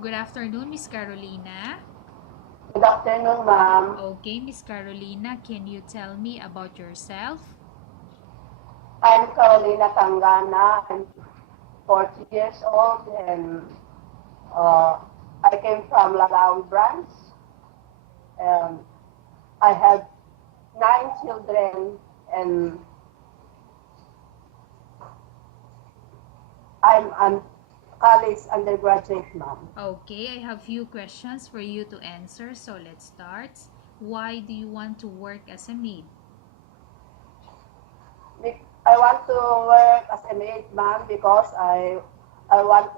Good afternoon, Miss Carolina. Good afternoon, ma'am. Okay, Miss Carolina, can you tell me about yourself? I'm Carolina Tanggana. I'm 40 years old and uh, I came from Lagawi branch. Um, I have 9 children and I'm a college undergraduate, ma'am. Okay, I have few questions for you to answer, so let's start. Why do you want to work as a maid? I want to work as a maid, ma'am, because I want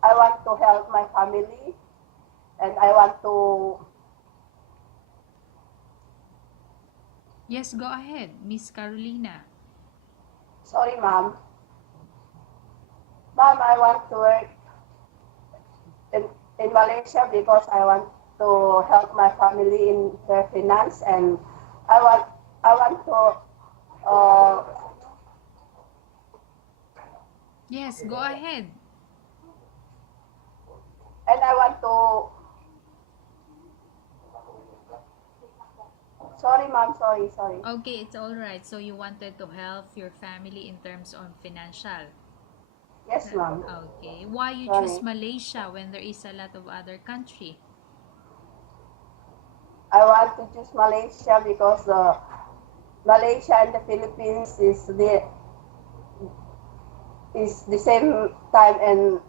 I want to help my family and I want to. Yes, go ahead, Miss Carolina. Sorry, ma'am. Ma'am, I want to work in, in Malaysia because I want to help my family in their finance and I want I want to uh, Yes, go ahead. and I want to sorry ma'am sorry. Okay, it's all right. So you wanted to help your family in terms of financial. Yes ma'am Okay. Why you choose sorry. Malaysia when there is a lot of other country? I want to choose Malaysia because Malaysia and the Philippines is the same time and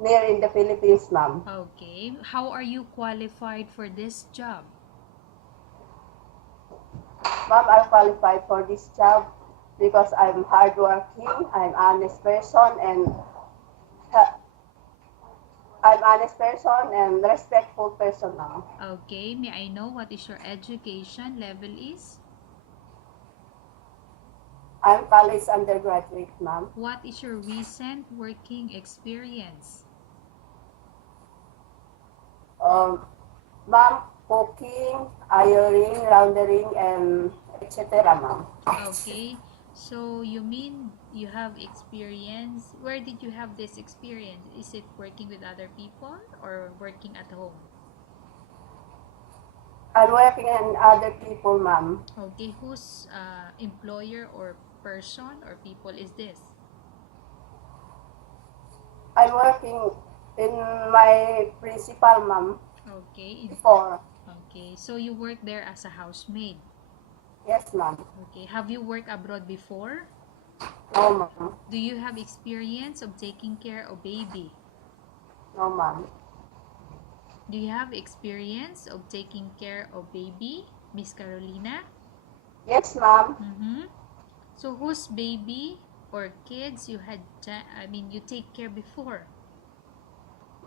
near in the Philippines ma'am. Okay. How are you qualified for this job? Ma'am, I'm qualified for this job because I'm hardworking, I'm honest person, and I'm honest person and respectful person, ma'am. Okay. May I know what is your education level is? I'm college undergraduate, ma'am. What is your recent working experience? Um, Ma'am, cooking, ironing, laundering, and etc., ma'am. Okay. So you mean you have experience? Where did you have this experience? Is it working with other people or working at home? I'm working in other people, ma'am. Okay. Whose employer or person or people is this? I'm working in my principal, ma'am, Okay. before. Okay. So you work there as a housemaid. Yes, ma'am. Okay. Have you worked abroad before? No, ma'am. Do you have experience of taking care of baby? No, ma'am. Do you have experience of taking care of baby, Miss Carolina? Yes, ma'am. Mm-hmm. So whose baby or kids you had, you take care before?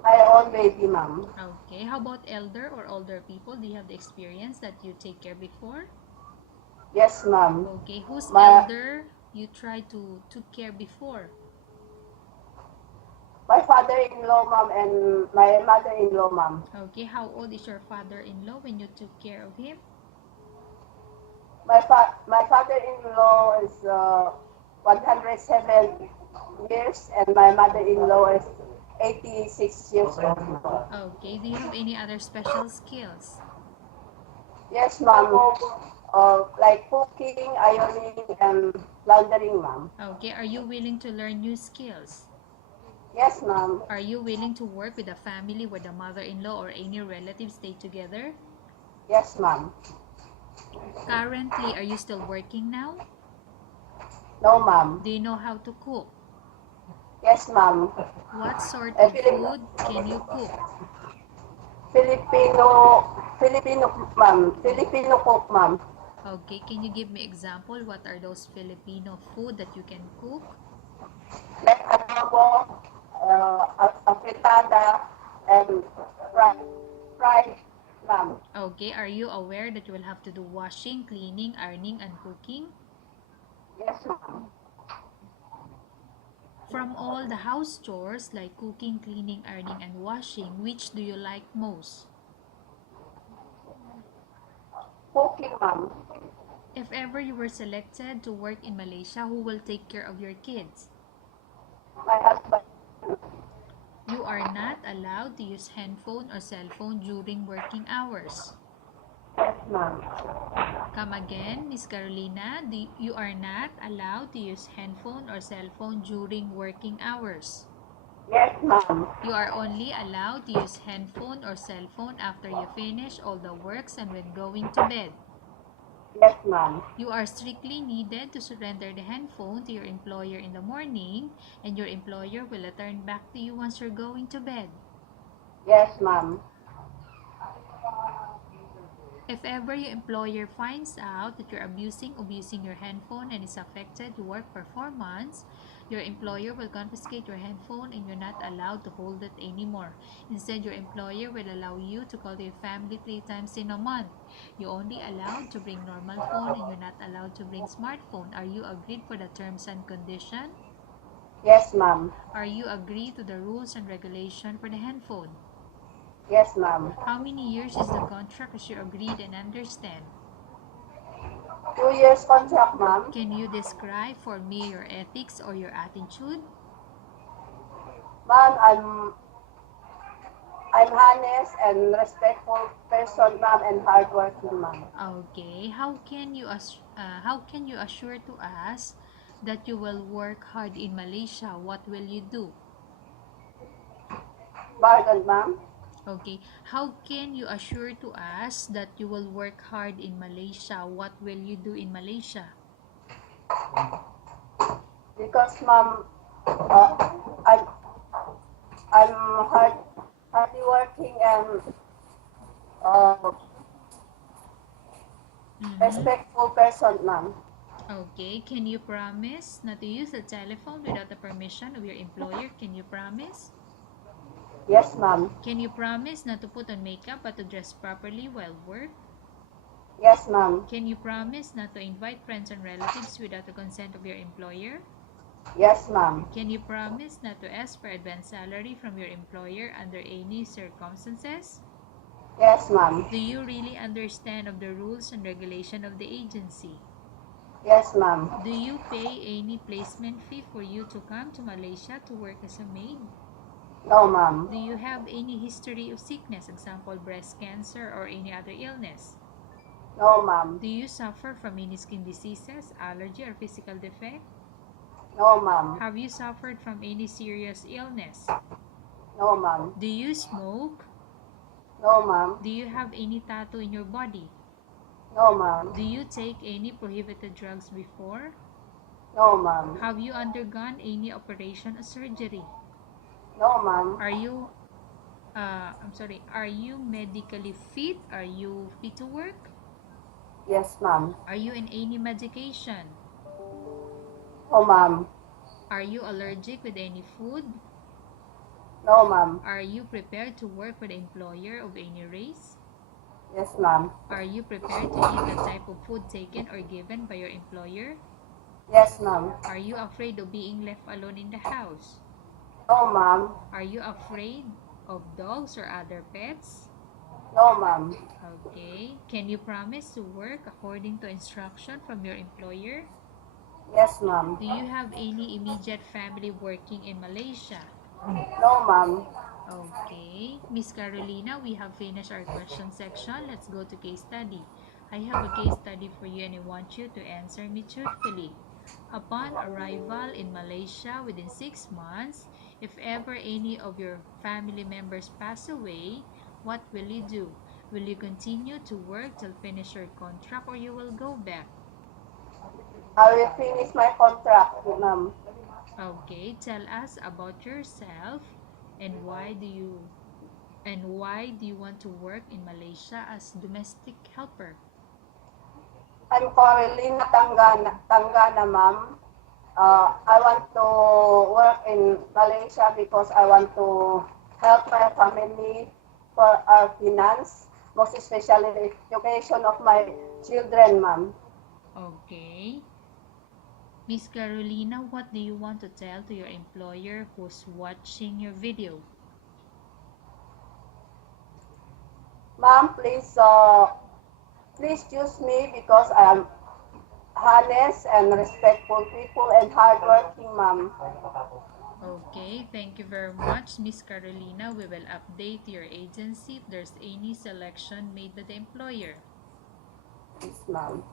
My own baby, ma'am. Okay. How about elder or older people? Do you have the experience that you take care before? Yes, ma'am. Okay. Whose My elder you try to took care before? my father-in-law, ma'am, and my mother-in-law, ma'am. Okay. How old is your father-in-law when you took care of him? My father-in-law is 107 years, and my mother-in-law is 86 years old. Okay. Do you have any other special skills? Yes, ma'am. Like cooking, ironing, and laundering, ma'am. Okay. Are you willing to learn new skills? Yes, ma'am. Are you willing to work with a family where the mother-in-law or any relatives stay together? Yes, ma'am. Currently, are you still working now? No, ma'am. Do you know how to cook? Yes, ma'am. What sort Uh, of Filip- food can you cook? Filipino, Filipino, ma'am. Filipino cook, ma'am. Okay, can you give me example? What are those Filipino food that you can cook? Like adobo, afritada, and fried, fried lamb. Okay, are you aware that you will have to do washing, cleaning, ironing, and cooking? Yes, ma'am. From all the house chores like cooking, cleaning, ironing, and washing, which do you like most? Cooking, ma'am. If ever you were selected to work in Malaysia, who will take care of your kids? My husband. allowed to use handphone or cell phone during working hours? Yes, ma'am. Come again, Miss Carolina. You are not allowed to use handphone or cell phone during working hours. Yes, ma'am. You are only allowed to use handphone or cell phone after you finish all the works and when going to bed. Yes, ma'am. You are strictly needed to surrender the handphone to your employer in the morning, and your employer will return back to you once you're going to bed. Yes, ma'am. If ever your employer finds out that you're abusing your handphone and it's affected your work performance, your employer will confiscate your handphone and you're not allowed to hold it anymore. Instead, your employer will allow you to call your family 3 times in a month. You're only allowed to bring normal phone and you're not allowed to bring smartphone. Are you agreed for the terms and condition? Yes, ma'am. Are you agreed to the rules and regulation for the handphone? Yes, ma'am. How many years is the contract as you agreed and understand? 2 years contract, ma'am. Can you describe for me your ethics or your attitude? Ma'am, I'm honest and respectful person, ma'am, and hardworking, ma'am. Okay. How can you assure to us that you will work hard in Malaysia? What will you do? Pardon, ma'am. Okay. How can you assure to us that you will work hard in Malaysia? What will you do in Malaysia? Because, ma'am, I'm hardly working and respectful person, ma'am. Okay. Can you promise not to use the telephone without the permission of your employer? Can you promise? Yes, ma'am. Can you promise not to put on makeup but to dress properly while work? Yes, ma'am. Can you promise not to invite friends and relatives without the consent of your employer? Yes, ma'am. Can you promise not to ask for advance salary from your employer under any circumstances? Yes, ma'am. Do you really understand of the rules and regulation of the agency? Yes, ma'am. Do you pay any placement fee for you to come to Malaysia to work as a maid? No, ma'am. Do you have any history of sickness, example breast cancer or any other illness? No, ma'am. Do you suffer from any skin diseases, allergy or physical defect? No, ma'am. Have you suffered from any serious illness? No, ma'am. Do you smoke? No, ma'am. Do you have any tattoo in your body? No, ma'am. Do you take any prohibited drugs before? No, ma'am. Have you undergone any operation or surgery? No, ma'am. Are you medically fit? Are you fit to work? Yes, ma'am. Are you in any medication? No, ma'am. Are you allergic with any food? No, ma'am. Are you prepared to work with an employer of any race? Yes, ma'am. Are you prepared to eat the type of food taken or given by your employer? Yes, ma'am. Are you afraid of being left alone in the house? No, ma'am. Are you afraid of dogs or other pets? No, ma'am. Okay. Can you promise to work according to instruction from your employer? Yes, ma'am. Do you have any immediate family working in Malaysia? No, ma'am. Okay. Miss Carolina, we have finished our question section. Let's go to case study. I have a case study for you and I want you to answer me truthfully. Upon arrival in Malaysia within 6 months, if ever any of your family members pass away, what will you do? Will you continue to work till finish your contract or you will go back? I will finish my contract, ma'am. Okay, tell us about yourself and why do you want to work in Malaysia as domestic helper? I'm Corelina Tanggana, ma'am. I want to work in Malaysia because I want to help my family for our finance, most especially the education of my children, ma'am. Okay. Miss Carolina, what do you want to tell to your employer who's watching your video? Ma'am, please choose me because I am honest and respectful people and hardworking, ma'am. Okay, thank you very much, Miss Carolina. We will update your agency if there's any selection made by the employer. Yes, ma'am.